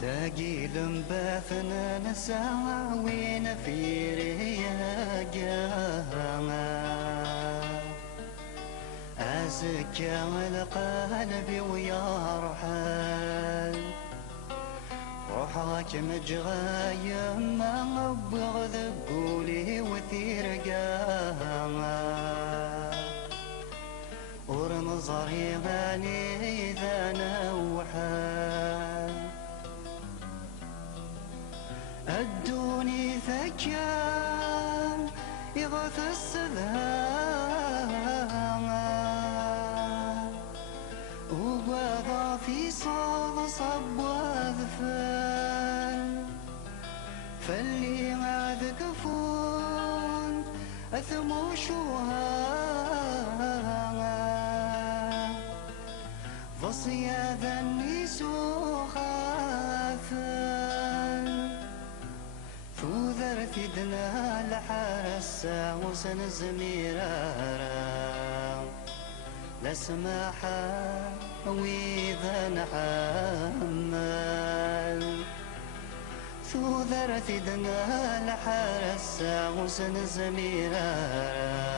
ساقي لمباثنا نساوين في رياقنا أزكى القلب ويرحل روحك مجغايم ما بغض قولي وثير قاما ورمزري غالي ذا نوحل الدوني ثكان يغث السلام وقضى في صاد صب واذفل فاللي عاد كفون اثمو شوها فصيا ذا سوخافل ثوذر ثدنا لحرسا وسن زميرارا لسماحا وإذا نحمل ثوذر ثدنا لحرسا وسن زميرارا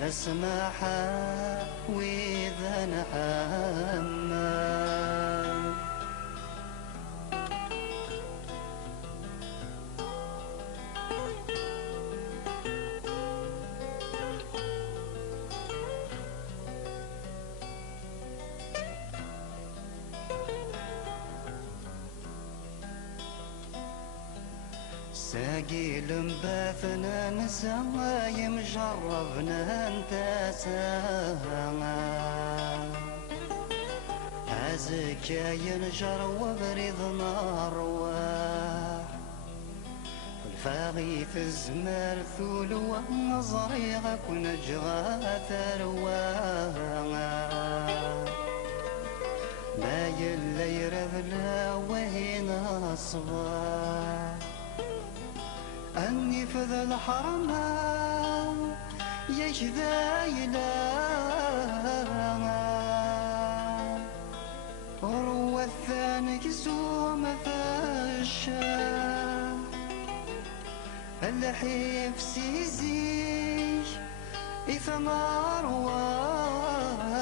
لسماحا وإذا نحمل ساقي لمباثنا نسايم جربنا انتسانا أزكى ينجر وبريض نارواح الفاغي في الزمار ثول ونظري غاك ونجغى ثرواها ما يلا يرذلا وهنا الصباح أني في ذا الحرمان يشذا إلهنا روى الثاني كسوم فاشا الحيف سيزيش إثمار وانا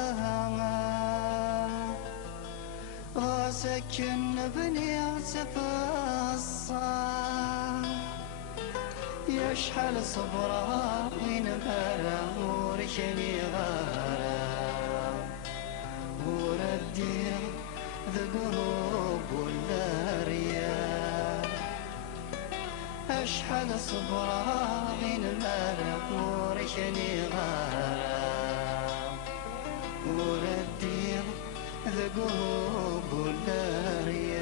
غاسك بني عتفاصا يشحل صبرا وين غارا ورشني غارا وردي ذا قلوب والرياح أشحل صبرا وين غارا ورشني غارا وردي ذا قلوب والرياح